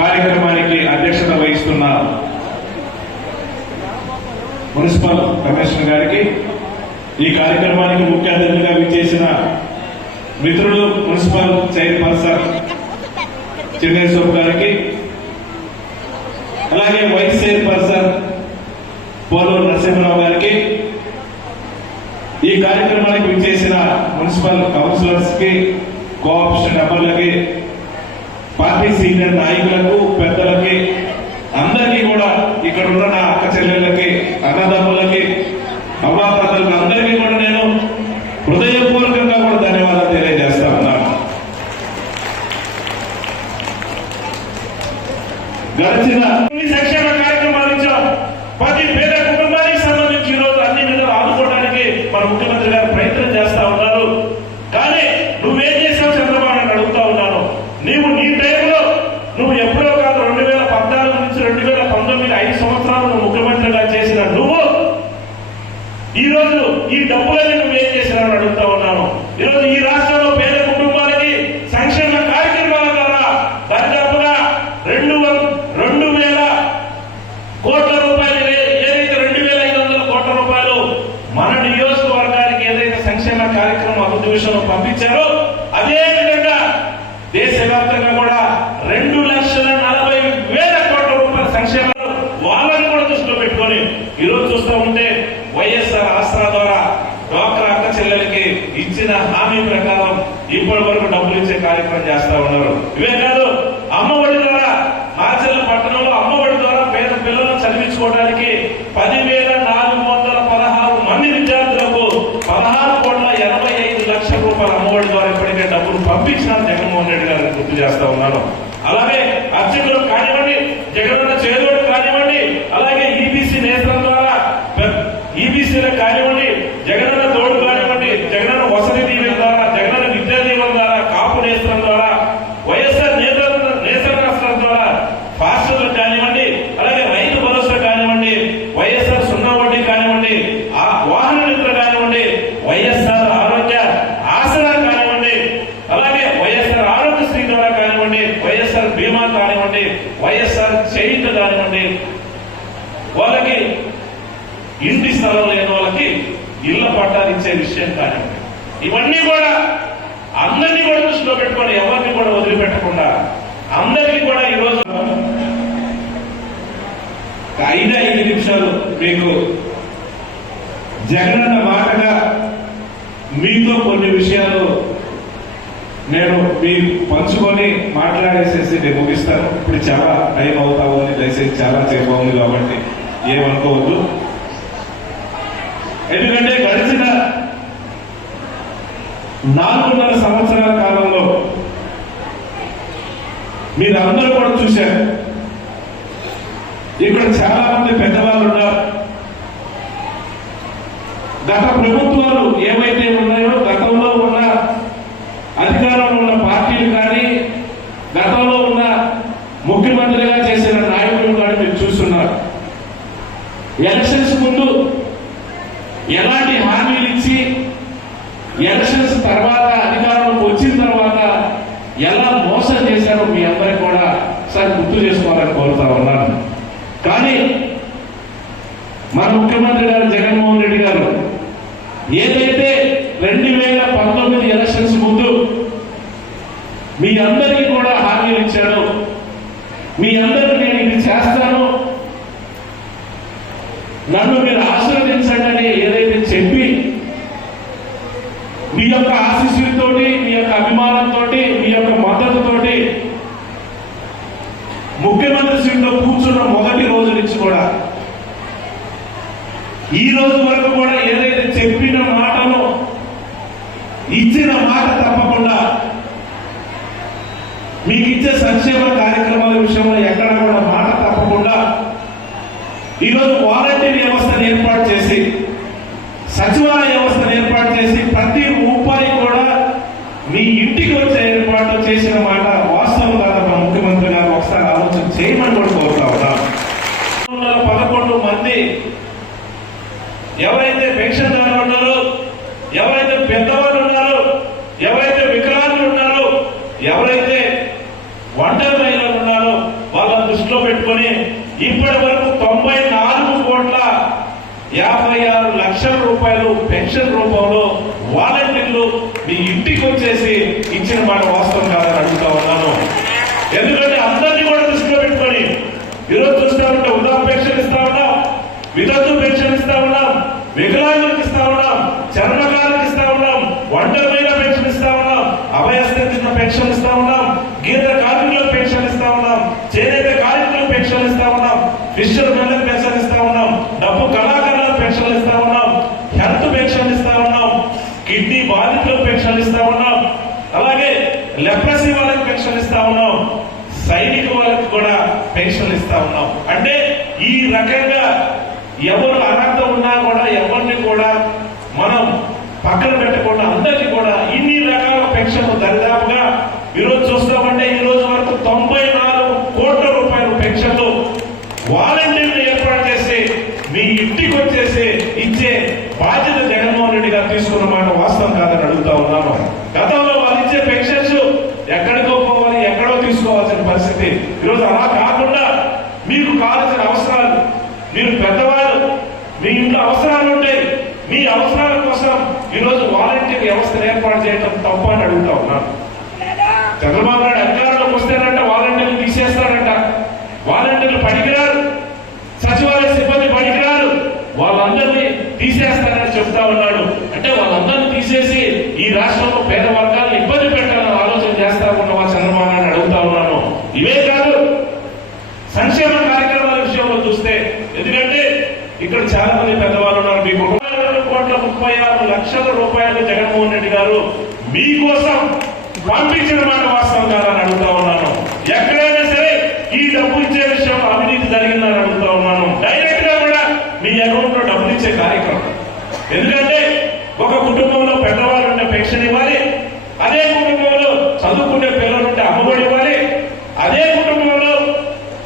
కార్యక్రమానికి అధ్యక్షత వహిస్తున్న మున్సిపల్ కమిషనర్ గారికి, ఈ కార్యక్రమానికి ముఖ్య అతిథిగా విచ్చేసిన మిత్రులు మున్సిపల్ చైర్పర్సన్ చిన్నేశ్వర్ గారికి, అలాగే వైస్ చైర్పర్సన్ పోలూరు నరసింహరావు గారికి, ఈ కార్యక్రమానికి విచ్చేసిన మున్సిపల్ కౌన్సిలర్స్ కి, కోఆపరేషన్ మెంబర్లకి, పార్టీ సీనియర్ నాయకులకు, పెద్దలకి, అందరికీ కూడా ఇక్కడ ఉన్న నా అక్క చెల్లెళ్ళకి, అన్నదమ్ములకి, అవ్వాతాతలకు అందరికీ కూడా నేను హృదయపూర్వకంగా కూడా ధన్యవాదాలు తెలియజేస్తా ఉన్నాను. గడిచిన సంక్షేమ కార్యక్రమాలు ఇచ్చాం. ప్రతి పేద కుటుంబానికి సంబంధించి ఈరోజు అన్ని విధాలు ఆదుకోవడానికి మన ముఖ్యమంత్రి గారు ప్రయత్నం చేస్తా ఉన్నారు. కానీ నువ్వేం చేసావు చంద్రబాబు అని అడుగుతా ఉన్నాను. నీవు నీ టైంలో నువ్వు ఎప్పుడో కాదు 2014 నుంచి 2019 5 సంవత్సరాలు నువ్వు ముఖ్యమంత్రిగా చేసిన నువ్వు ఈ రోజు ఈ డబ్బులని నువ్వేం చేసినావు అడుగుతా ఉన్నాను. ఈరోజు ఈ రాష్ట్రంలో పేద కుటుంబాలకి సంక్షేమ కార్యక్రమాల ద్వారా దాదాపుగా 2,000 కోట్ల రూపాయలు, ఏదైతే 2,500 కోట్ల రూపాయలు మన నియోజకవర్గానికి ఏదైతే సంక్షేమ కార్యక్రమం అభివృద్ధి విషయంలో పంపించారో, అదే విధంగా దేశవ్యాప్తంగా కూడా 2,40,000 కోట్ల రూపాయల సంక్షేమాలు వాళ్ళని కూడా దృష్టిలో పెట్టుకొని ఈరోజు చూస్తూ ఉంటే వైఎస్ఆర్ ఆసరా ద్వారా డ్వాక్రా అక్క చెల్లెలకి ఇచ్చిన హామీ ప్రకారం ఇప్పటి వరకు డబ్బులు ఇచ్చే కార్యక్రమం చేస్తా ఉన్నారు. ఇవే కాదు, అమ్మఒడి ద్వారా మాచర్ల పట్టణంలో అమ్మఒడి ద్వారా పేద పిల్లలను చదివించుకోవడానికి 10,416 మంది విద్యార్థులకు 16,85,00,000 రూపాయల అమ్మఒడి ద్వారా ఇప్పటికే డబ్బులు పంపించిన జగన్మోహన్ రెడ్డి గారిని గుర్తు చేస్తా ఉన్నాను. అలాగే అర్చకులు కానివ్వండి, జగనన్న చేదోడు కానివ్వండి, అలాగే ఈబీసీ నేత్రం ద్వారా ఈబీసీలకు కానివ్వండి, జగనన్న తోడు కానివ్వండి, జగనన్న వసతి దీవెన ద్వారా, జగనన్న విద్యా దీవెన ద్వారా, కాపు నేత్రం ద్వారా, వైఎస్ఆర్ నేతృత్వం ద్వారా ఫాస్టర్లు కానివ్వండి, అలాగే రైతు భరోసా కానివ్వండి, వైఎస్ఆర్ సున్నా వడ్డీ కానివ్వండి, ఆ వాహన మిత్ర కానివ్వండి, వైఎస్ఆర్ ఆరోగ్య ఆసరా కానివ్వండి, అలాగే వైఎస్ఆర్ ఆరోగ్యశ్రీ ద్వారా కానివ్వండి, వైఎస్ఆర్ బీమా కానివ్వండి, వైఎస్ఆర్ చేయూత కానివ్వండి, వాళ్ళకి ఇంటి స్థలం లేని వాళ్ళకి ఇళ్ల పట్టాలు ఇచ్చే విషయం కానివ్వండి, ఇవన్నీ కూడా అందరినీ కూడా దృష్టిలో పెట్టుకొని ఎవరిని కూడా వదిలిపెట్టకుండా అందరికీ కూడా ఈరోజు 5 నిమిషాలు మీకు జగనన్న మాటగా మీతో కొన్ని విషయాలు నేను మీరు పంచుకొని మాట్లాడేసేసి నేను ముగిస్తాను. ఇప్పుడు చాలా టైం అవుతా ఉంది, దయచేసి చాలా సేపు ఉంది కాబట్టి ఏమనుకోవద్దు. ఎందుకంటే గడిచిన 4.5 సంవత్సరాల కాలంలో మీరందరూ కూడా చూశారు. ఇక్కడ చాలా మంది పెద్దవాళ్ళు ఉన్నారు. గత ప్రభుత్వాలు ఏవైతే ఉన్నాయో, గతంలో ఉన్న అధికారంలో ఉన్న పార్టీలు కానీ, గతంలో ఉన్న ముఖ్యమంత్రిగా చేసిన నాయకులు కానీ మీరు చూస్తున్నారు. ఎలక్షన్స్ ముందు ఎలాంటి హామీలు ఇచ్చి ఎలక్షన్స్ తర్వాత అధికారంలోకి వచ్చిన తర్వాత ఎలా మోసం చేశారో మీ అందరికీ కూడా ఒకసారి గుర్తు చేసుకోవాలని కోరుతా ఉన్నాను. కానీ మన ముఖ్యమంత్రి గారు జగన్మోహన్ రెడ్డి గారు ఏదైతే 2019 ఎలక్షన్స్ ముందు మీ అందరికీ కూడా హామీలు ఇచ్చాడు, మీ అందరికీ నేను ఇది చేస్తాను, నన్ను మీరు ఆశీర్వదించండి అని ఏదైతే చెప్పి మీ యొక్క ఆశీస్సులతోటి, మీ యొక్క అభిమానంతో, మీ యొక్క మద్దతుతోటి ముఖ్యమంత్రి సీట్లో కూర్చున్న మొదటి రోజు నుంచి కూడా ఈ రోజు వరకు కూడా ఏదైతే చెప్పిన మాటను, ఇచ్చిన మాట తప్పకుండా మీకు ఇచ్చే సంక్షేమ కార్యక్రమాల విషయంలో ఎక్కడ కూడా మాట తప్పకుండా ఈరోజు వాలంటీర్ వ్యవస్థను ఏర్పాటు చేసి, సచివాలయ వ్యవస్థను ఏర్పాటు చేసి ప్రతి రూపాయి కూడా మీ ఇంటికి వచ్చే ఏర్పాటు చేసిన మాట వాస్తవం కాదు. మా ముఖ్యమంత్రి గారు ఒకసారి ఆలోచన చేయమని కూడా కోరుతా ఉన్నాను. 11 మంది ఎవరైతే పెన్షన్దారులు ఉన్నారో, ఎవరైతే పెద్దవాళ్ళు ఉన్నారో, ఎవరైతే వికలాంగులు ఉన్నారో, ఎవరైతే ఒంటరి మహిళలు ఉన్నారో ఇప్పటి వరకు 94,56,00,000 రూపాయలు పెన్షన్ రూపంలో వాలంటీర్లు మీ ఇంటికి వచ్చేసి ఇచ్చిన మాట వాస్తవం కాదని అడుగుతా ఉన్నాను. ఎందుకంటే అందరినీ కూడా దృష్టిలో పెట్టుకొని ఈరోజు చూస్తా ఉంటే వృద్ధా పెన్షన్ ఇస్తా ఉన్నాం, వితంతు పెన్షన్ ఇస్తా ఉన్నాం, వికలాంగులకు ఇస్తా ఉన్నాం, చర్మకారులకు ఇస్తా ఉన్నాం, ఒంటరి పెన్షన్ ఇస్తా ఉన్నాం, అభయస్థిత పెన్షన్ ఇస్తా ఉన్నాం, గీత కార్మికులకు పెన్షన్ ఇస్తా ఉన్నాం, చేనేత కార్మికులకు పెన్షన్ ఇస్తా ఉన్నాం, ఫిషర్ మెన్లకు పెన్షన్ ఇస్తా ఉన్నాం, డబ్బు కళాకారులకు పెన్షన్ ఇస్తా ఉన్నాం, హెల్త్ పెన్షన్ ఇస్తా ఉన్నాం, కిడ్నీ బాధితులకు పెన్షన్ ఇస్తా ఉన్నాం, అలాగే లెప్రసీ వాళ్ళకి పెన్షన్ ఇస్తా ఉన్నాం, సైనిక వాళ్ళకి కూడా పెన్షన్ ఇస్తా ఉన్నాం. అంటే ఈ రకంగా ఎవరు అర్హత ఉన్నా కూడా ఎవరిని కూడా మనం పక్కన పెట్టకుండా అందరికీ కూడా ఇన్ని రకాల పెన్షన్లు దరిదాపుగా ఈరోజు చూస్తామంటే ఈ రోజు వరకు 94 కోట్ల రూపాయల పెన్షన్లు వాలంటీర్లు ఏర్పాటు చేసి మీ ఇంటికి వచ్చేసి ఇచ్చే బాధ్యత జగన్మోహన్ రెడ్డి గారు తీసుకున్న మాట వాస్తవం కాదని అడుగుతా ఉన్నాను. గతంలో వాళ్ళు ఇచ్చే పెన్షన్స్ ఎక్కడికో పోవాలి, ఎక్కడో తీసుకోవాల్సిన పరిస్థితి. ఈరోజు అలా కాకుండా మీకు కావాల్సిన అవసరాలు, మీరు పెద్దవాళ్ళు, మీ ఇంట్లో అవసరాలు ఉంటాయి, మీ అవసరాల కోసం ఈరోజు వాలంటీర్ వ్యవస్థను ఏర్పాటు చేయడం తప్ప అని అడుగుతా ఉన్నాను. చంద్రబాబు నాయుడు అధికారంలోకి వస్తేనంట వాలంటీర్లు తీసేస్తారంట, వాలంటీర్లు పనికిరారు, సచివాలయ సిబ్బంది పనికిరారు, వాళ్ళందరినీ తీసేస్తారని చెప్తా ఉన్నాడు. అంటే వాళ్ళందరినీ తీసేసి ఈ రాష్ట్రంలో పేద వర్గాలను ఇబ్బంది పెట్టాలని ఆలోచన చేస్తా ఉన్నవా చంద్రబాబు నాయుడు అడుగుతా ఉన్నాను. ఇవే కాదు, సంక్షేమ కార్యక్రమాల విషయంలో చూస్తే, ఎందుకంటే ఇక్కడ చాలా మంది పెద్దవాళ్ళు ఉన్నారు, మీకు 2,36,00,000 రూపాయలు జగన్మోహన్ రెడ్డి గారు మీకోసం పంపించిన మాట వాస్తవం కాదని అడుగుతా ఉన్నాను. ఎక్కడైనా సరే ఈ డబ్బు ఇచ్చే విషయంలో అవినీతి జరిగిందని అడుగుతా ఉన్నాను. డైరెక్ట్ గా కూడా మీ అకౌంట్ లో డబ్బులు ఇచ్చే కార్యక్రమం. ఎందుకంటే ఒక కుటుంబంలో పెద్దవాళ్ళు ఉంటే పెన్షన్ ఇవ్వాలి, అదే కుటుంబంలో చదువుకునే పిల్లలు ఉంటే అమ్మఒడి ఇవ్వాలి, అదే కుటుంబంలో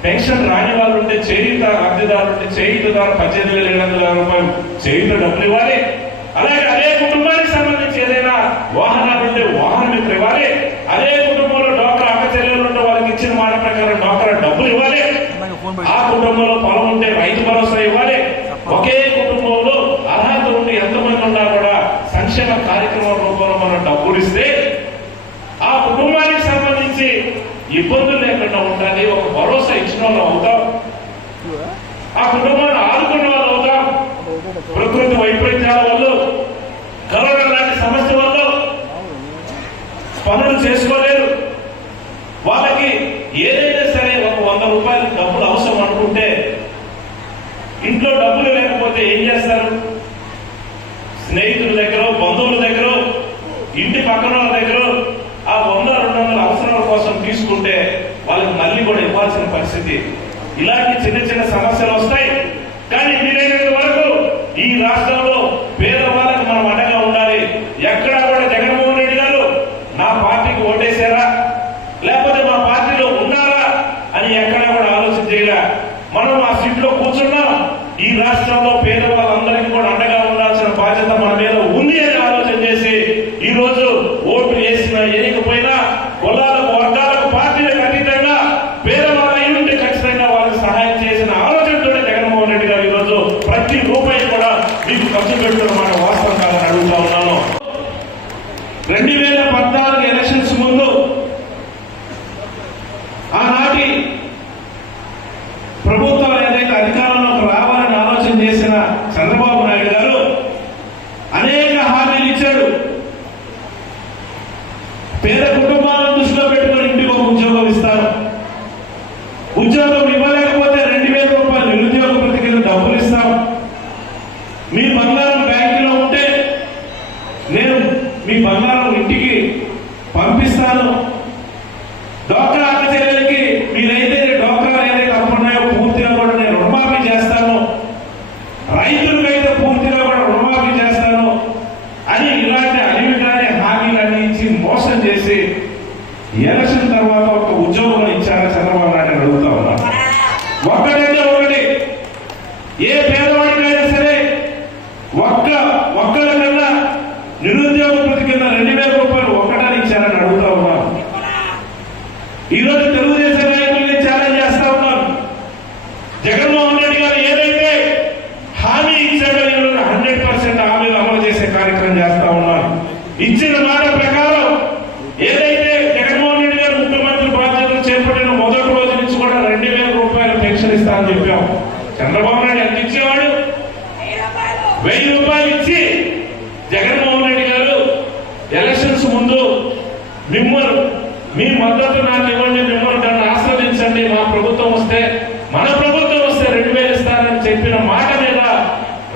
పెన్షన్ రాని వాళ్ళు ఉంటే చేయుత అర్జీదారు ఉంటే చేయుత ద్వారా 18,700 రూపాయలు చేయుత డబ్బులు ఇవ్వాలి. అలాగే అదే కుటుంబానికి సంబంధించి ఏదైనా వాహనాలు ఉంటే వాహనం మిత్ర ఇవ్వాలి, అదే కుటుంబంలో డాక్టర్ అక్క చెల్లెలు ఉంటే వాళ్ళకి ఇచ్చిన మాట ప్రకారం డాక్టర్ డబ్బులు ఇవ్వాలి, ఆ కుటుంబంలో పొలం ఉంటే రైతు భరోసా ఇవ్వాలి. ఒకే కుటుంబంలో అర్హత ఉండి ఎంతమంది ఉన్నా కూడా సంక్షేమ కార్యక్రమం రూపంలో మనం డబ్బులు ఇస్తే ఆ కుటుంబానికి సంబంధించి ఇబ్బందులు లేకుండా ఉండాలి, ఒక భరోసా ఇచ్చిన వాళ్ళు అవుతాం, ఆ కుటుంబాన్ని ఆదుకున్న వాళ్ళు అవుతాం. ప్రకృతి వైపరీత్యాల వల్ల, కరోనా లాంటి సమస్య వల్ల పనులు చేసుకోలేరు, వాళ్ళకి ఏదైనా సరే ఒక 100 రూపాయలు డబ్బులు అవసరం అనుకుంటే ఇంట్లో డబ్బులు లేకపోతే ఏం చేస్తారు? స్నేహితుల దగ్గర, బంధువుల దగ్గర, ఇంటి పక్కన వాళ్ళ దగ్గర ఆ 100-200 అవసరాల కోసం తీసుకుంటే వాళ్ళకి మళ్ళీ కూడా ఇవ్వాల్సిన పరిస్థితి. ఇలాంటి చిన్న చిన్న సమస్యలు వస్తాయి. కానీ వీలైనంత వరకు ఈ రాష్ట్రంలో పేదవాళ్ళకి మనం అండగా ఉండాలి. ఎక్కడా కూడా జగన్మోహన్ రెడ్డి గారు నా పార్టీకి ఓటేశారా లేకపోతే మా పార్టీలో ఉన్నారా అని ఎక్కడా కూడా ఆలోచన చేయలే. మనం ఆ సీట్లో కూర్చున్నాం. ఈ రాష్ట్రంలో పేదవాళ్ళందరికీ కూడా అండగా ఉండాల్సిన బాధ్యత మన మీద ఉంది అని ఆలోచన చేసి ఈ రోజు ఓట్లు వేసినా వేయకపోయినా కులాలకు, వర్గాలకు, పార్టీలకు అతీతంగా పేదవాళ్ళ ఉంటే ఖచ్చితంగా వాళ్ళకి సహాయం చేసిన ఆలోచనతోనే జగన్మోహన్ రెడ్డి గారు ఈరోజు ప్రతి రూపాయి కూడా మీకు ఖర్చు పెడుతున్న మాట వాస్తవం కాదని అడుగుతా ఉన్నాను. 2014 ఎలక్షన్స్ ముందు ఆనాటి ప్రభుత్వం ఏదైతే అధికారంలోకి రావాలని ఆలోచన చేసిన చంద్రబాబు నాయుడు గారు అనేక హామీలు ఇచ్చాడు. పేద కుటుంబాలను దృష్టిలో పెట్టుకుని ఇంటికి ఒక ఉద్యోగం ఇస్తారు, ఉద్యోగం ఇవ్వలేకపోతే 2,000 రూపాయలు నిరుద్యోగ భృతికి డబ్బులు ఇస్తాం, మీ బంగారం బ్యాంకులో ఉంటే నేను మీ బంగారం ఇంటికి పంపిస్తాను, డాక్టర్ అక్క చెల్లెలకి మీరైతే డాక్టర్ ఏదైతే అప్పుడున్నాయో పూర్తిగా కూడా నేను రుణమాఫీ చేస్తాను, రైతులకైతే పూర్తిగా కూడా రుణమాఫీ చేస్తాను అని ఇలాంటి అలిమిటానే హామీలన్నీ ఇచ్చి మోసం చేసి ఎలక్షన్ తర్వాత ఒక ఉద్యోగం ఇచ్చారని చంద్రబాబు నాయుడు అడుగుతా ఉన్నారు. పెన్షన్ ఇస్తానని చెప్పాం. చంద్రబాబు నాయుడు ఎంత ఇచ్చేవాడు? 1000 రూపాయలు ఇచ్చి జగన్మోహన్ రెడ్డి గారు ఎలక్షన్స్ ముందు మిమ్మల్ని మీ మద్దతు నాకు ఇవ్వండి, మిమ్మల్ని నన్ను ఆస్వాదించండి, మా ప్రభుత్వం వస్తే మన ప్రభుత్వం వస్తే 2000 ఇస్తానని చెప్పిన మాట మీద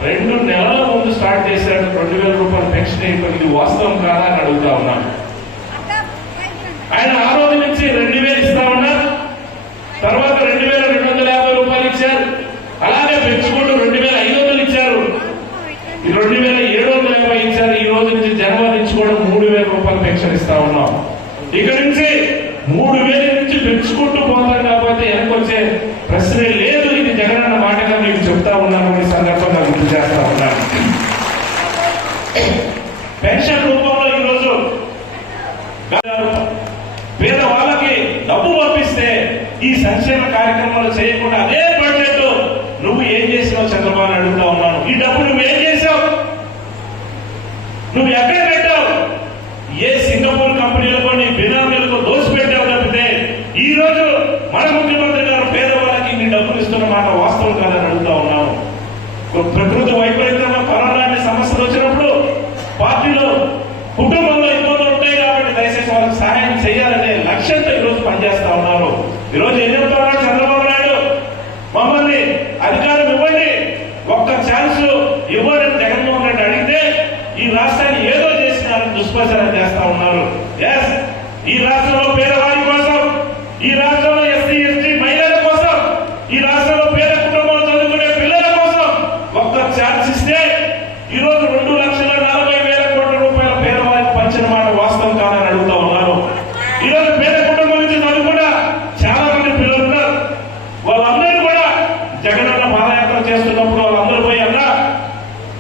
2 నెలల ముందు స్టార్ట్ చేశాడు 2000 రూపాయలు పెన్షన్ ఇవ్వడం. ఇది వాస్తవం కాదా అని అడుగుతా ఉన్నాను. ఆయన ఆ రోజు నుంచి 2000 ఇస్తా ఉన్నారు. తర్వాత 2250 రూపాయలు ఇచ్చారు. అలాగే పెంచుకుంటూ 2500 ఇచ్చారు. 2750 ఇచ్చారు. ఈ రోజు నుంచి జనవరి నుంచి కూడా 3000 రూపాయలు పెన్షన్ ఇస్తా ఉన్నాం. ఇక నుంచి 3000 నుంచి పెంచుకుంటూ పోతాం కాబట్టి వెనకొచ్చే ప్రశ్నే లేదు. ఇది జగనన్న మాటగా మీకు చెప్తా ఉన్నాను. ఈ సందర్భంగా గుర్తు చేస్తా ఉన్నాను. పెన్షన్ రూపంలో ఈరోజు పేదవాళ్ళకి డబ్బు పంపిస్తే ఈ సంక్షేమ కార్యక్రమాలు చేయకుండా అదే బడ్జెట్ నువ్వు ఏం చేసావు చంద్రబాబు అడుగుతా ఉన్నాను. ఈ డబ్బు నువ్వు ఏం చేసావు? నువ్వు ఎక్కడ పెట్టావు? ఏ సింగపూర్ కంపెనీలకు నీ బినామీలకు దోసిపెట్టావు తప్పితే ఈ రోజు మన ముఖ్యమంత్రి గారు పేదవాళ్ళకి నీ డబ్బులు ఇస్తున్న మాట వాస్తవం కాదని అడుగుతా ఉన్నాను. ప్రకృతి వైపరీత్యంగా కరోనా అనే సమస్యలు వచ్చినప్పుడు పార్టీలో కుటుంబంలో ఇబ్బందులు ఉంటాయి కాబట్టి దయచేసి వాళ్ళకి సహాయం చేయాలనే లక్ష్యంతో ఈరోజు పనిచేస్తా ఉన్నారు. ఈరోజు ఏం చెప్తా ఉన్నాడు చంద్రబాబు నాయుడు? మమ్మల్ని అధికారం ఇవ్వండి, ఒక్క ఛాన్స్ ఇవ్వండి జగన్మోహన్ రెడ్డి అడిగితే ఈ రాష్ట్రాన్ని ఏదో చేసినారని దుష్ప్రచారం చేస్తా ఉన్నారు. ఎస్, ఈ రాష్ట్రంలో పేదవారి కోసం, ఈ రాష్ట్రంలో ఎస్సీ ఎస్టీ మహిళల కోసం, ఈ రాష్ట్రంలో పేద కుటుంబాలు చదువుకునే పిల్లల కోసం ఒక్క ఛాన్స్ ఇస్తే ఈరోజు 2,40,40,000 కోట్ల రూపాయల పేదవారికి పంచిన మాట వాస్తవం కాదని అడుగుతా ఉన్నాను. ఈరోజు పేద కుటుంబం నుంచి చదువుకున్న చాలా మంది పిల్లలు ఉన్నారు. వాళ్ళందరూ కూడా జగనన్న పాదయాత్ర చేస్తున్నప్పుడు వాళ్ళందరూ పోయి అన్నా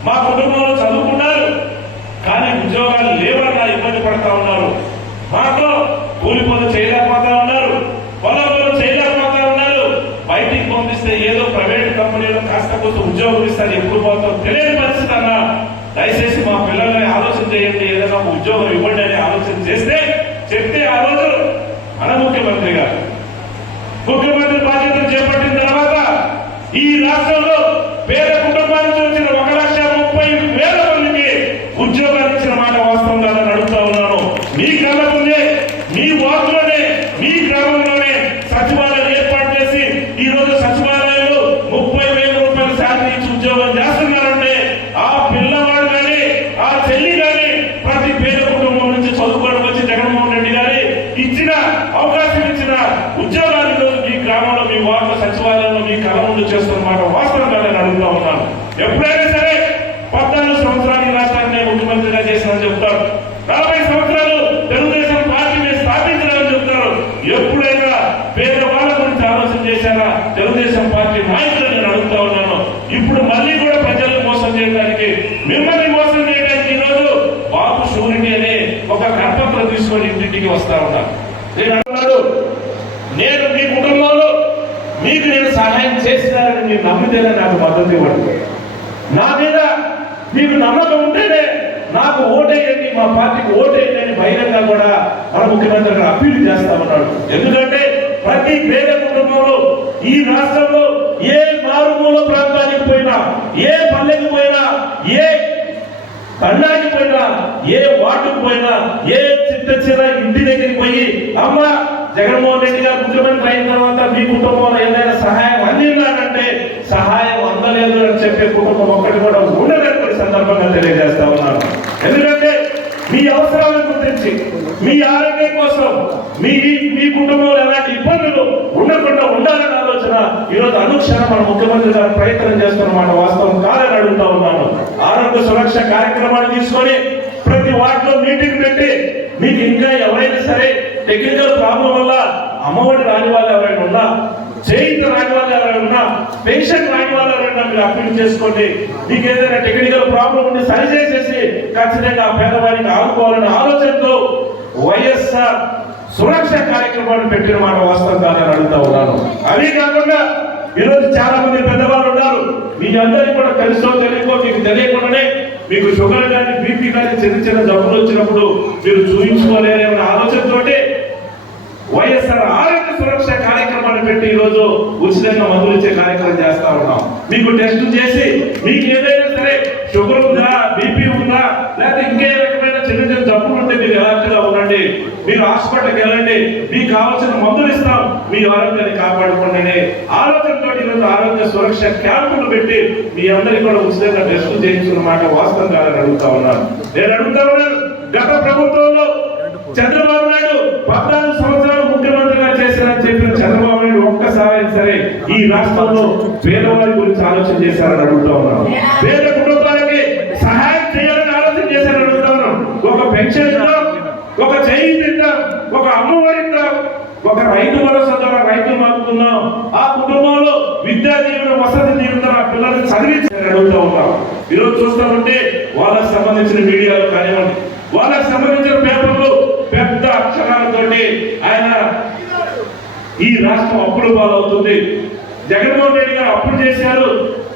మా కుటుంబంలో చదువుకున్నారు కానీ ఉద్యోగాలు లేవన్నా ఇబ్బంది పడతా ఉన్నారు, మాతో కూలి పనులు చేయలేకపోతా ఉన్నారు, పొలం పనులు చేయలేకపోతా ఉన్నారు, బయటికి పంపిస్తే ఏదో ప్రైవేట్ కంపెనీలో కాస్త కొంత ఉద్యోగం ఇస్తారు, ఎప్పుడు పోతాం తెలియని పరిస్థితి అన్నా దయచేసి మా పిల్లల్ని ఆలోచన చేయండి, ఏదైనా ఉద్యోగం ఇవ్వండి అని ఆలోచన చెప్తే ఆ రోజు మన ముఖ్యమంత్రి గారు ముఖ్యమంత్రి బాధ్యతలు చేపట్టిన తర్వాత ఈ రాష్ట్రంలో పేద కుటుంబాల నుంచి వచ్చిన 1,30,000 మందికి ఉద్యోగాలు ఇచ్చిన మాట వాస్తవం కాదని అడుగుతా ఉన్నాను. మీ కళ్ళ ముందే, మీ వార్డులోనే, మీ గ్రామంలోనే సచివాలయం ఏర్పాటు చేసి ఈ రోజు సచివాలయంలో 30,000 రూపాయల శాలరీ ఇచ్చి ఉద్యోగం చేస్తున్నారంటే ఆ పిల్లవాడు కానీ ఆ చెల్లి కానీ ప్రతి పేద కుటుంబం నుంచి చదువుకోవడం వచ్చి జగన్మోహన్ రెడ్డి గారి ఇచ్చిన అవకాశం ఇచ్చిన ఉద్యోగాలు ఈరోజు మీ గ్రామంలో, మీ వార్డు సచివాలయంలో మీ కళ ముందు చేస్తున్నమాట వాస్తవం కాదని అడుగుతా ఉన్నాను. ఎప్పుడైనా సరే 14 సంవత్సరాలు రాష్ట్రాన్ని ముఖ్యమంత్రిగా చేసినని చెప్తారు, 40 సంవత్సరాలు తెలుగుదేశం పార్టీని స్థాపించారని చెప్తారు. ఎప్పుడైనా పేదవాళ్ళ గురించి ఆలోచన చేశారా తెలుగుదేశం పార్టీ నాయకులు? నేను అడుగుతా ఉన్నాను. ఇప్పుడు మళ్ళీ కూడా ప్రజలను మోసం చేయడానికి, మిమ్మల్ని మోసం చేయడానికి ఈరోజు బాబు షూరిటీ అనే ఒక కర్పత్రం తీసుకొని ఇంటింటికి వస్తా ఉన్నారు. నేను అంటున్నాడు, నేను మీ కుటుంబంలో మీకు నేను సహాయం చేసినారని మీరు నమ్మితేనే నాకు మద్దతు ఇవ్వండి. నా మీద మీకు నమ్మకం ఉంటేనే నాకు ఓటేయండి, మా పార్టీకి ఓటేయండి అని బహిరంగ కూడా మన ముఖ్యమంత్రి గారు అప్పీల్ చేస్తా ఉన్నాడు. ఎందుకంటే ప్రతి పేద కుటుంబంలో ఈ రాష్ట్రంలో ఏ మారుమూల ప్రాంతానికి పోయినా, ఏ పల్లెకి పోయినా, ఏ తండాకి పోయినా, ఏ వార్డుకు పోయినా, ఏ చిన్న ఇంటి దగ్గరికి పోయి అమ్మ జగన్మోహన్ రెడ్డి గారు ముఖ్యమంత్రి అయిన తర్వాత మీ కుటుంబంలో ఏదైనా సహాయం అందిందానంటే సహాయం అందలేదు అని చెప్పే కుటుంబం ఒక్కటి కూడా ఉండదని సందర్భంగా తెలియజేస్తా ఉన్నాను. ఎందుకంటే మీ అవసరాలను గుర్తించి మీ ఆరోగ్యం కోసం మీ కుటుంబంలో ఎలాంటి ఇబ్బందులు ఉండకుండా ఉండాలని ఆలోచన ఈరోజు అనుక్షణం మన ముఖ్యమంత్రి గారు ప్రయత్నం చేస్తున్నమాట వాస్తవం కాదని అడుగుతా ఉన్నాను. ఆరోగ్య సురక్ష కార్యక్రమాన్ని తీసుకొని ప్రతి వార్డులో మీటింగ్ పెట్టి మీకు ఇంకా ఎవరైనా సరే టెక్నికల్ ప్రాబ్లం వల్ల అమ్మఒడి రాని వాళ్ళు ఎవరైనా ఉన్నా, చేయింత రాని వాళ్ళు ఎవరైనా ఉన్నా, పెన్షన్ రాని వాళ్ళు ఎవరైనా మీరు అప్పీల్ చేసుకోండి. మీకు ఏదైనా టెక్నికల్ ప్రాబ్లం ఉండి సరిచేసేసి ఖచ్చితంగా పేదవారికి ఆదుకోవాలనే ఆలోచనతో వైఎస్ఆర్ సురక్ష కార్యక్రమాన్ని పెట్టిన మాట వాస్తవం కాదని అడుగుతా ఉన్నాను. అదే కాకుండా ఈరోజు చాలా మంది పెద్దవాళ్ళు ఉన్నారు, మీ అందరికీ కూడా తెలుసో తెలియకో మీకు తెలియకుండానే మీకు షుగర్ కానీ బీపీ కానీ చిన్న చిన్న జబ్బులు వచ్చినప్పుడు మీరు చూపించుకోలేరనే ఆలోచనతోటి వైఎస్ఆర్ ఆరోగ్య సురక్ష కార్యక్రమాన్ని పెట్టి ఈ రోజు ఉచితంగా మందులు ఇచ్చే కార్యక్రమం చేస్తా ఉన్నాం. మీకు టెస్ట్ చేసి మీకు ఏదైనా సరే షుగర్ ఉందా, బీపీ ఉందా, లేకపోతే ఇంకే రకమైన చిన్న చిన్న జబ్బులు ఉంటే మీరు ఎలాంటిగా ఉండండి, మీరు హాస్పిటల్కి వెళ్ళండి, మీకు కావాల్సిన మందులు ఇస్తాం, మీ ఆరోగ్యాన్ని కాపాడుకోండి అనే ఆలోచనతో ఈరోజు ఆరోగ్య సురక్ష క్యాంపులు పెట్టి మీ అందరికీ కూడా ఉచితంగా టెస్టులు చేయించుకున్న మాట వాస్తవం కాదని అడుగుతా ఉన్నాను. నేను అడుగుతా ఉన్నాను, గత ప్రభుత్వంలో చంద్రబాబు నాయుడు 14 సంవత్సరాలు ముఖ్యమంత్రిగా చేశారని చెప్పిన చంద్రబాబు నాయుడు ఒక్కసారి సరే ఈ రాష్ట్రంలో పేదవారి గురించి ఆలోచన చేశారని అడుగుతా ఉన్నాను. పేద కుటుంబాలకి సహాయం చేయాలని ఆలోచన చేశారని అడుగుతా ఉన్నాను. ఒక పెన్షన్ ఇద్దాం, ఒక చేయి ఇద్దాం, ఒక అమ్మఒడి ఇద్దాం, ఒక రైతు భరోసా ద్వారా రైతులు మాకున్నాం, ఆ కుటుంబంలో విద్యా దీవెన వసతి దీవెన ఆ పిల్లల్ని చదివించాలని అడుగుతా ఉన్నాం. ఈరోజు చూస్తా ఉంటే వాళ్ళకి సంబంధించిన మీడియాలో కానివ్వండి, వాళ్ళకి సంబంధించిన పేపర్లు పెద్ద అక్షరాలతోటి ఆయన ఈ రాష్ట్రం అప్పులు పాలవుతుంది, జగన్మోహన్ రెడ్డి గారు అప్పులు చేశారు,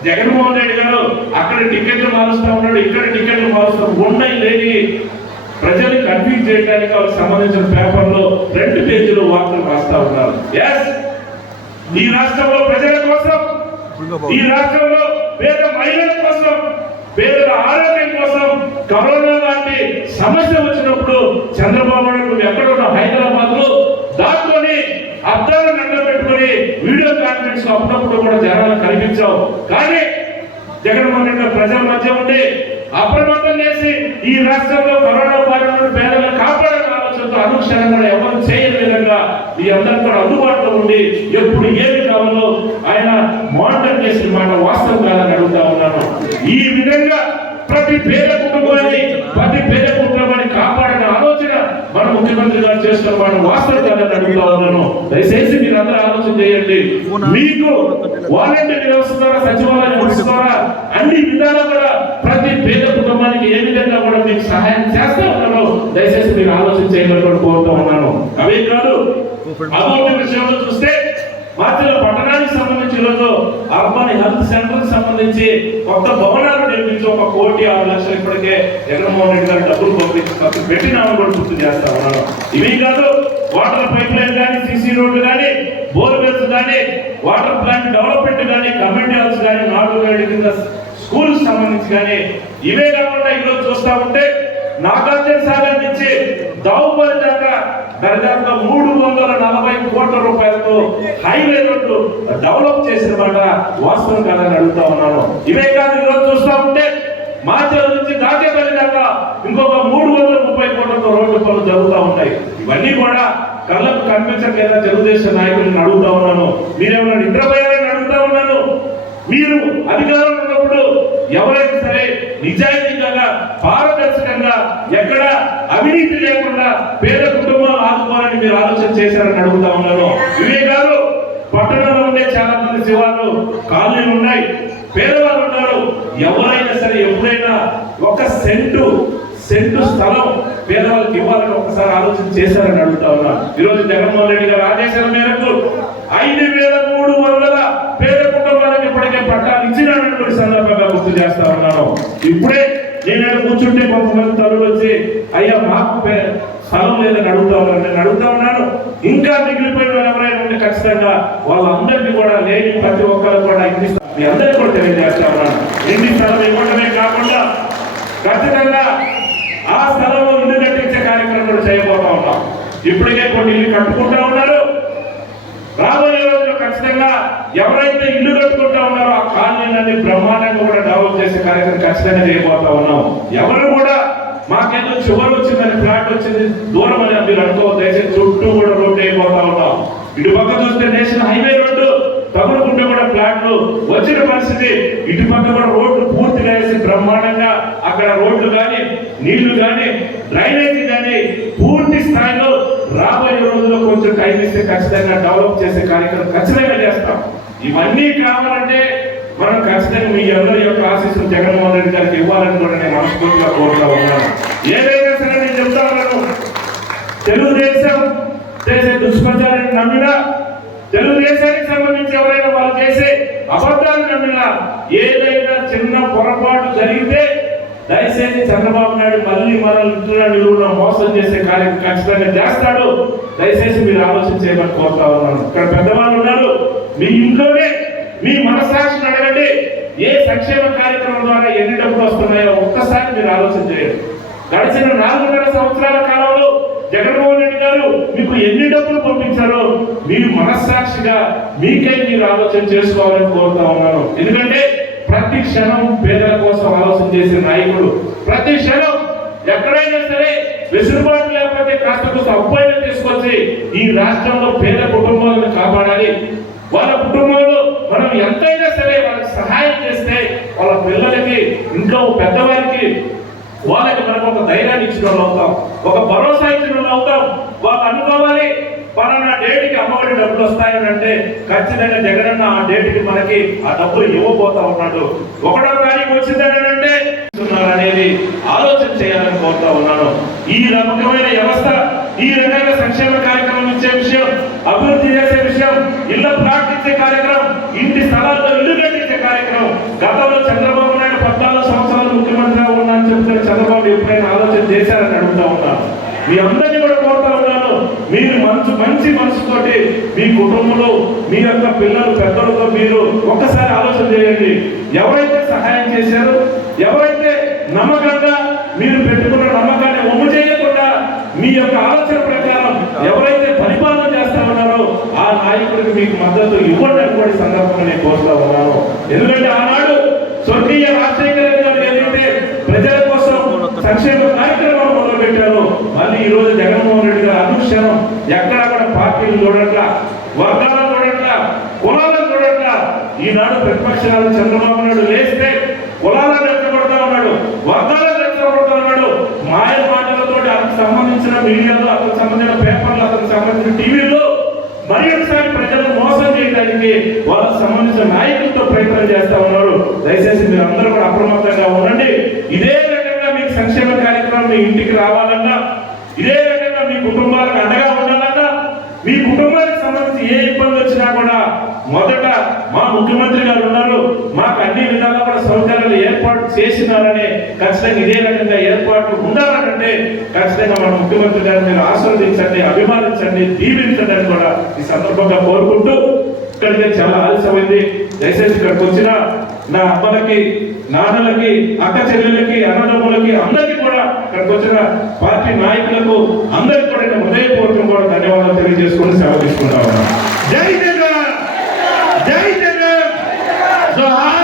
జగన్మోహన్ రెడ్డి గారు అక్కడ టికెట్లు మారుస్తా ఉన్నాడు, ఇక్కడ టికెట్లు మారుస్తా ఉన్నాయి లేని ప్రజల్ని కన్ఫ్యూజ్ చేయడానికి వాళ్ళకి సంబంధించిన పేపర్లో 2 పేజీలు వార్తలు రాస్తా ఉన్నారు. ఈ రాష్ట్రంలో ప్రజల కోసం, ఈ రాష్ట్రంలో పేద మహిళల కోసం, పేదల ఆరోగ్యం కోసం కరోనా లాంటి సమస్య వచ్చినప్పుడు చంద్రబాబు నాయుడు ఎక్కడున్న హైదరాబాద్ లో దాంట్లోని అద్దాలను అడ్డం పెట్టుకుని వీడియో కాన్ఫరెన్స్ అప్పుడప్పుడు కూడా జనాలు కనిపించావు. కానీ జగన్మోహన్ రెడ్డి ప్రజల మధ్య ఉండి అప్రమత్తం చేసి ఈ రాష్ట్రంలో కరోనా బారిన నుండి పేదలను కాపాడాలని ఆలోచనతో అనుక్షణం కూడా ఎవరు చేయని విధంగా ఈ అందరూ కూడా అందుబాటులో ఉండి ఎప్పుడు ఏమి కావాలో ఆయన మానిటర్ చేసిన మాట వాస్తవం కాదని అడుగుతా ఉన్నాను. ఈ విధంగా ప్రతి పేద కుటుంబాన్ని కాపాడిన ఆలోచన మన ముఖ్యమంత్రి గారు చేస్తున్న మాట వాస్తవం కాదని అడుగుతా ఉన్నాను. దయచేసి మీరు అందరూ ఆలోచన చేయండి. మీకు వాలంటీర్ వ్యవస్థ ద్వారా, సచివాలయ వ్యవస్థ ద్వారా అన్ని విధాలు కూడా ప్రతి పేద కుటుంబానికి ఏ విధంగా కూడా మీకు సహాయం చేస్తా ఉన్నారో దయచేసి మీరు ఆలోచన చేయగలరు కోరుతూ ఉన్నాను. అవే కాదు, అభివృద్ధి విషయంలో చూస్తే మాత్రం పట్టణానికి సంబంధించి ఈరోజు అర్బన్ హెల్త్ సెంటర్ సంబంధించి కొత్త భవనాలు నిర్మించి 1,06,00,000 ఇప్పటికే జగన్మోహన్ రెడ్డి గారు డబ్బులు పంపించి పెట్టినామని కూడా గుర్తు చేస్తా ఉన్నాను. ఇవి కాదు, వాటర్ పైప్ లైన్ కానీ, సిసి రోడ్లు కానీ, బోర్వెల్స్ కానీ, వాటర్ ప్లాంట్ డెవలప్మెంట్ కానీ, కమ్యూనిటీ హాల్స్ కానీ, 4,000 కింద స్కూల్స్ సంబంధించి కానీ, ఇవే కాకుండా ఈరోజు చూస్తా ఉంటే నాగార్జున సాగర్ నుంచి దావుపల్లి దాకా దరిదాపుగా 340 కోట్ల రూపాయలతో హైవే రోడ్డు డెవలప్ చేసిన మాట వాస్తవం కాదని అడుగుతా ఉన్నాను. ఇవే కాదు, ఈరోజు చూస్తా ఉంటే మాచర్ల నుంచి దాచేపల్లి దాకా ఇంకొక 330 కోట్లతో రోడ్డు పనులు జరుగుతూ ఉంటాయి. ఇవన్నీ కూడా కళ్ళకు కనిపించట్లేదా తెలుగుదేశం నాయకులను అడుగుతా ఉన్నాను. మీరేమన్నా నిద్రపోయారని అడుగుతా ఉన్నాను. మీరు అధికారంలో ఉన్నప్పుడు ఎవరైనా సరే నిజాయితీగా, పారదర్శకంగా, ఎక్కడ అవినీతి లేకుండా పేద కుటుంబాలు ఆదుకోవాలని మీరు ఆలోచన చేశారని అడుగుతా ఉన్నాను. ఇవే కాదు, పట్టణంలో ఉండే చాలా మంది శివార్లు కాలనీలు ఉన్నాయి, పేదవాళ్ళు ఉన్నారు. ఎవరైనా సరే ఎప్పుడైనా ఒక సెంటు స్థలం పేదవాళ్ళకి ఇవ్వాలని ఒకసారి ఆలోచన చేశారని అడుగుతా ఉన్నా. ఈరోజు జగన్మోహన్ రెడ్డి గారి ఆదేశాల మేరకు 5,300 పేద కుటుంబాలకు ఇప్పటికే పట్టాలు ఇచ్చినటువంటి సందర్భంగా గుర్తు చేస్తా ఉన్నాను. ఇప్పుడే నేను కూర్చుంటే కొంతమంది తల్లులు వచ్చి అయ్యా మాకు స్థలం లేదని అడుగుతా ఉన్నాను. నేను అడుగుతా ఉన్నాను, ఇంకా మిగిలిపోయిన వాళ్ళు ఎవరైనా ఉంటే ఖచ్చితంగా వాళ్ళందరికీ కూడా లేని ప్రతి ఒక్కరు కూడా ఇంటి మీ అందరికీ కూడా తెలియజేస్తా ఉన్నాను. ఇంటి స్థలం ఇవ్వడమే కాకుండా ఖచ్చితంగా ఆ స్థలంలో ఇల్లు కట్టించే కార్యక్రమం కూడా చేయబోతా ఉన్నాం. ఇప్పటికే కొన్ని ఇల్లు కట్టుకుంటా ఉన్నారు. రాబోయే రోజుల్లో ఖచ్చితంగా ఎవరైతే ఇల్లు కట్టుకుంటా ఉన్నారో ఆ కాలనీలన్నీ బ్రహ్మాండంగా కూడా డెవలప్ చేసే కార్యక్రమం ఖచ్చితంగా చేయబోతా ఉన్నాం. ఎవరు కూడా మాకేదో చివరి వచ్చిందని, ఫ్లాట్ వచ్చింది దూరం అని మీరు అనుకోవద్దు. దయచేసి చుట్టూ కూడా రోడ్డు అయిపోతా ఉన్నాం. ఇటు పక్క చూస్తే నేషనల్ హైవే రోడ్డు తగులుకుంటే కూడా ఫ్లాట్లు వచ్చిన పరిస్థితి. ఇటు పక్క కూడా రోడ్లు పూర్తిగా వేసి బ్రహ్మాండంగా అక్కడ రోడ్లు కానీ, నీళ్లు కానీ, డ్రైనేజీ కానీ పూర్తి స్థాయిలో రాబోయే రోజుల్లో కొంచెం టైం ఇస్తే ఖచ్చితంగా డెవలప్ చేసే కార్యక్రమం ఖచ్చితంగా చేస్తాం. ఇవన్నీ కావాలంటే మనం ఖచ్చితంగా మీ అందరి యొక్క ఆశీస్సులు జగన్మోహన్ రెడ్డి గారికి ఇవ్వాలని కూడా నేను మనస్ఫూర్తిగా కోరుతా ఉన్నాను. ఏదైనా సరే నేను చెప్తా ఉన్నాను, తెలుగుదేశం చేసే దుష్ప్రచారాన్ని నమ్మినా, తెలుగుదేశానికి సంబంధించి ఎవరైనా వాళ్ళు చేసే అబద్ధాలు నమ్మినా, ఏదైనా చిన్న పొరపాటు జరిగితే దయచేసి చంద్రబాబు నాయుడు మళ్ళీ నిలువున మోసం చేసే కార్యక్రమం ఖచ్చితంగా చేస్తాడు. దయచేసి మీరు ఆలోచన చేయమని కోరుతా ఉన్నాను. ఇక్కడ పెద్దవాళ్ళు ఉన్నారు, మీ మనస్సాక్షిని అడగండి. ఏ సంక్షేమ కార్యక్రమం ద్వారా ఎన్ని డబ్బులు వస్తున్నాయో ఒక్కసారి మీరు ఆలోచన చేయండి. గడిచిన 4.5 సంవత్సరాల కాలంలో జగన్మోహన్ రెడ్డి గారు మీకు ఎన్ని డబ్బులు పంపించారో మీరు మనస్సాక్షిగా మీకే మీరు ఆలోచన చేసుకోవాలని కోరుతా ఉన్నాను. ఎందుకంటే ప్రతి క్షణం పేదల కోసం ఆలోచన చేసే నాయకుడు, ప్రతి క్షణం ఎక్కడైనా సరే వెసులుబాటు లేకపోతే కాస్త అబ్బాయిలు తీసుకొచ్చి ఈ రాష్ట్రంలో పేద కుటుంబాలను కాపాడాలి. వాళ్ళ కుటుంబంలో మనం ఎంతైనా సరే వాళ్ళకి సహాయం చేస్తే వాళ్ళ పిల్లలకి, ఇంట్లో పెద్దవారికి, వాళ్ళకి మనం ఒక ధైర్యాన్ని ఇచ్చిన వాళ్ళు అవుతాం, ఒక భరోసా ఇచ్చిన వాళ్ళు అవుతాం. వాళ్ళు అనుకోవాలి పలానా డేట్కి అమ్మఒడి డబ్బులు వస్తాయని అంటే ఖచ్చితంగా జగనన్న ఆ డేట్కి మనకి ఆ డబ్బులు ఇవ్వబోతా ఉన్నాడు. 1వ తారీఖు వచ్చిందని అంటే అనేది ఆలోచన చేయాలని కోరుతా ఉన్నాను. ఈ రకమైన వ్యవస్థ, ఈ రకమైన సంక్షేమ కార్యక్రమం ఇచ్చే విషయం, అభివృద్ధి చేసే విషయం, ఇళ్ల ప్లాట్ ఇచ్చే కార్యక్రమం, ఇంటి స్థలాల్లో ఇల్లు కట్టించే కార్యక్రమం గతంలో చంద్రబాబు నాయుడు 14 సంవత్సరాలు ముఖ్యమంత్రిగా ఉన్నానని చెప్తున్న చంద్రబాబు ఎప్పుడైనా ఆలోచన చేశారని అడుగుతా ఉన్నాను. మీ అందరినీ కూడా కోరుతా ఉన్నాను, మీరు మంచి మనసుతోటి మీ కుటుంబంలో మీ యొక్క పిల్లలు పెద్దలతో మీరు ఒక్కసారి ఆలోచన చేయండి. ఎవరైతే సహాయం చేశారో, ఎవరైతే నమ్మకంగా మీరు పెట్టుకున్న నమ్మకాన్ని ఒమ్ము చేయకుండా మీ యొక్క ఆలోచన ప్రకారం ఎవరైతే పరిపాలన చేస్తా ఉన్నారో ఆ నాయకుడికి మీకు మద్దతు ఇవ్వండి కూడా సందర్భంగా నేను కోరుతా ఉన్నాను. ఎందుకంటే ఆనాడు స్వర్గీయ రాజశేఖర రెడ్డి గారు ఏదైతే ప్రజల కోసం సంక్షేమ కార్యక్రమాలు మొదలుపెట్టారో మళ్ళీ ఈ రోజు జగన్మోహన్ రెడ్డి గారు అనుక్షణం ఎక్కడక్కడ పార్టీలు చూడట్లా, వర్గాలను చూడట్లా, కులాలను చూడట్లా. ఈనాడు ప్రతిపక్షాలు చంద్రబాబు నాయుడు లేస్తే కులాలను రెచ్చగొడతా ఉన్నాడు, వర్గాలను రెచ్చగొడతా ఉన్నాడు. మాయ మాటలతో అతనికి సంబంధించిన మీడియాలో, అతనికి సంబంధించిన పేపర్లు, అతనికి సంబంధించిన టీవీల్లో మరి ఒకసారి ప్రజలను మోసం చేయడానికి వాళ్ళకి సంబంధించిన నాయకులతో ప్రయత్నం చేస్తా ఉన్నారు. దయచేసి మీరు అందరూ కూడా అప్రమత్తంగా ఉండండి. ఇదే రకంగా మీకు సంక్షేమ కార్యక్రమం మీ ఇంటికి రావాలన్నా, ఇదే రకంగా మీ కుటుంబాలకు అండగా ఉండాలన్నా, మీ కుటుంబానికి సంబంధించి ఏ ఇబ్బంది వచ్చినా కూడా మొదట మా ముఖ్యమంత్రి గారు ఉన్నారు, మాకు అన్ని విధాలా కూడా సౌకర్యాలు ఏర్పాటు చేసినారని ఖచ్చితంగా ఇదే రకంగా ఏర్పాట్లు ఉండాలంటే ఖచ్చితంగా మన ముఖ్యమంత్రి గారిని మీరు ఆశీర్వదించండి, అభిమానించండి, దీవించండి అని కూడా ఈ సందర్భంగా కోరుకుంటూ, ఇక్కడికి చాలా ఆలస్యమైంది. దయచేసి ఇక్కడికి వచ్చిన నా అమ్మలకి, నాన్నలకి, అక్క చెల్లెలకి, అన్నదమ్ములకి అందరికీ కూడా ఇక్కడికి వచ్చిన పార్టీ నాయకులకు అందరికీ కూడా నేను హృదయపూర్వకంగా కూడా ధన్యవాదాలు తెలియజేసుకుని సెలవు తీసుకుంటా ఉన్నాను. జై జగన్, జై జగన్, జోహార్.